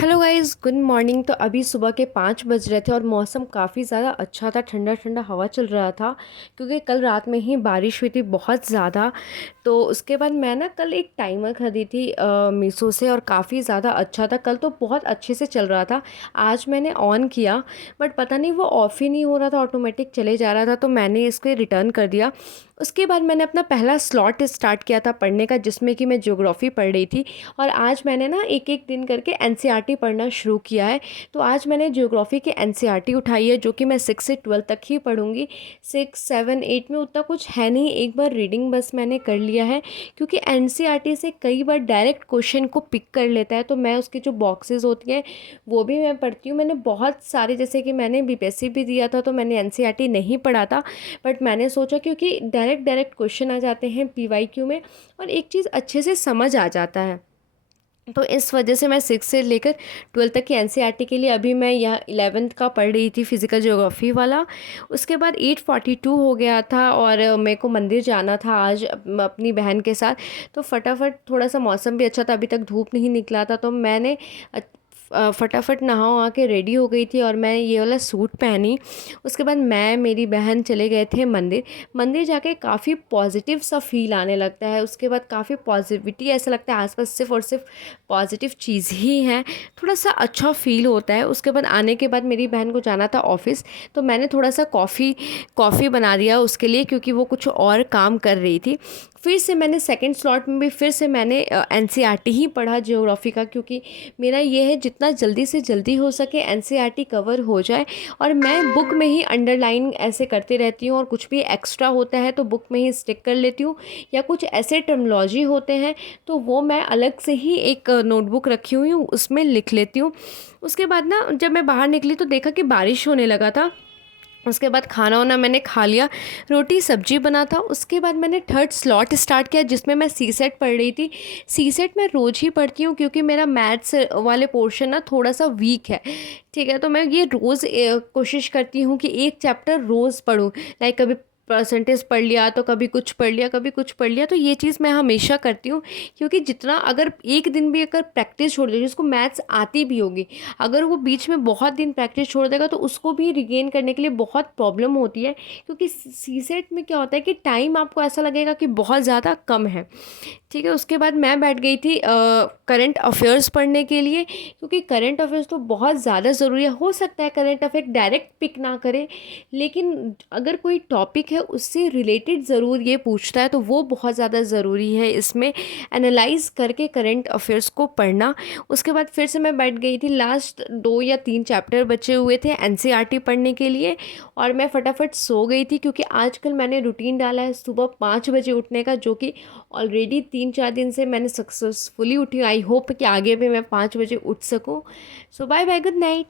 Hello guys, good morning. तो अभी सुबह के 5 बज रहे थे और मौसम काफ़ी ज़्यादा अच्छा था, ठंडा ठंडा हवा चल रहा था क्योंकि कल रात में ही बारिश हुई थी बहुत ज़्यादा। तो उसके बाद मैं ना कल एक टाइमर ख़रीदी थी मीशो से और काफ़ी ज़्यादा अच्छा था। कल तो बहुत अच्छे से चल रहा था। आज मैंने ऑन किया बट पता नहीं वो ऑफ़ ही नहीं हो रहा था, ऑटोमेटिक चले जा रहा था, तो मैंने इसको रिटर्न कर दिया। उसके बाद मैंने अपना पहला स्लॉट स्टार्ट किया था पढ़ने का, जिसमें कि मैं ज्योग्राफ़ी पढ़ रही थी। और आज मैंने ना एक एक दिन करके एनसीईआरटी पढ़ना शुरू किया है। तो आज मैंने ज्योग्राफ़ी की एनसीईआरटी उठाई है, जो कि मैं 6 से 12 तक ही पढ़ूंगी। 6, 7, 8 में उतना कुछ है नहीं, एक बार रीडिंग बस मैंने कर लिया है क्योंकि एनसीईआरटी से कई बार डायरेक्ट क्वेश्चन को पिक कर लेता है। तो मैं उसकी जो बॉक्सेस होती हैं वो भी मैं पढ़ती हूँ। मैंने बहुत सारे, जैसे कि मैंने बीपीएससी भी दिया था तो मैंने एनसीईआरटी नहीं पढ़ा था, बट मैंने सोचा क्योंकि डायरेक्ट डायरेक्ट क्वेश्चन आ जाते हैं पीवाईक्यू में और एक चीज़ अच्छे से समझ आ जाता है। तो इस वजह से मैं 6 से लेकर 12 तक की एनसीईआरटी के लिए अभी मैं यह 11th का पढ़ रही थी, फिज़िकल ज्योग्राफी वाला। उसके बाद 8:42 हो गया था और मेरे को मंदिर जाना था आज अपनी बहन के साथ। तो फटाफट, थोड़ा सा मौसम भी अच्छा था, अभी तक धूप नहीं निकला था, तो मैंने फटाफट नहा वहा के रेडी हो गई थी और मैं ये वाला सूट पहनी। उसके बाद मैं, मेरी बहन चले गए थे मंदिर। मंदिर जाके काफ़ी पॉजिटिव सा फील आने लगता है। उसके बाद काफ़ी पॉजिटिविटी, ऐसा लगता है आसपास सिर्फ और सिर्फ पॉजिटिव चीज़ ही है। थोड़ा सा अच्छा फील होता है। उसके बाद आने के बाद मेरी बहन को जाना था ऑफिस, तो मैंने थोड़ा सा कॉफ़ी बना दिया उसके लिए, क्योंकि वो कुछ और काम कर रही थी। फिर से मैंने सेकंड स्लॉट में भी फिर से मैंने एनसीईआरटी ही पढ़ा ज्योग्राफी का, क्योंकि मेरा ये है जितना जल्दी से जल्दी हो सके एनसीईआरटी कवर हो जाए। और मैं बुक में ही अंडरलाइन ऐसे करती रहती हूँ और कुछ भी एक्स्ट्रा होता है तो बुक में ही स्टिक कर लेती हूँ, या कुछ ऐसे टर्मिनोलॉजी होते हैं तो वो मैं अलग से ही एक नोटबुक रखी हुई हूँ, उसमें लिख लेती हूँ। उसके बाद ना जब मैं बाहर निकली तो देखा कि बारिश होने लगा था। उसके बाद खाना वाना मैंने खा लिया, रोटी सब्जी बना था। उसके बाद मैंने थर्ड स्लॉट स्टार्ट किया, जिसमें मैं सी सेट पढ़ रही थी। सी सेट मैं रोज़ ही पढ़ती हूँ क्योंकि मेरा मैथ्स वाले पोर्शन ना थोड़ा सा वीक है। ठीक है, तो मैं ये रोज़ कोशिश करती हूँ कि एक चैप्टर रोज़ पढूं। लाइक कभी परसेंटेज पढ़ लिया तो कभी कुछ पढ़ लिया, कभी कुछ पढ़ लिया। तो ये चीज़ मैं हमेशा करती हूँ, क्योंकि जितना अगर एक दिन भी अगर प्रैक्टिस छोड़ दे, जिसको मैथ्स आती भी होगी, अगर वो बीच में बहुत दिन प्रैक्टिस छोड़ देगा तो उसको भी रिगेन करने के लिए बहुत प्रॉब्लम होती है। क्योंकि सी सेट में क्या होता है कि टाइम आपको ऐसा लगेगा कि बहुत ज़्यादा कम है। ठीक है, उसके बाद मैं बैठ गई थी करंट अफेयर्स पढ़ने के लिए, क्योंकि करंट अफेयर्स तो बहुत ज़्यादा ज़रूरी है। हो सकता है करंट अफेयर डायरेक्ट पिक ना करे, लेकिन अगर कोई टॉपिक है उससे रिलेटेड ज़रूर ये पूछता है तो वो बहुत ज़्यादा ज़रूरी है इसमें एनालाइज करके करंट अफेयर्स को पढ़ना। उसके बाद फिर से मैं बैठ गई थी, लास्ट 2 या 3 चैप्टर बचे हुए थे एनसीईआरटी पढ़ने के लिए, और मैं फटाफट सो गई थी। क्योंकि आजकल मैंने रूटीन डाला है सुबह 5 बजे उठने का, जो कि ऑलरेडी 3-4 दिन से मैंने सक्सेसफुली उठी हूँ। आई होप कि आगे भी मैं 5 बजे उठ सकूँ। सो बाय बाय, गुड नाइट।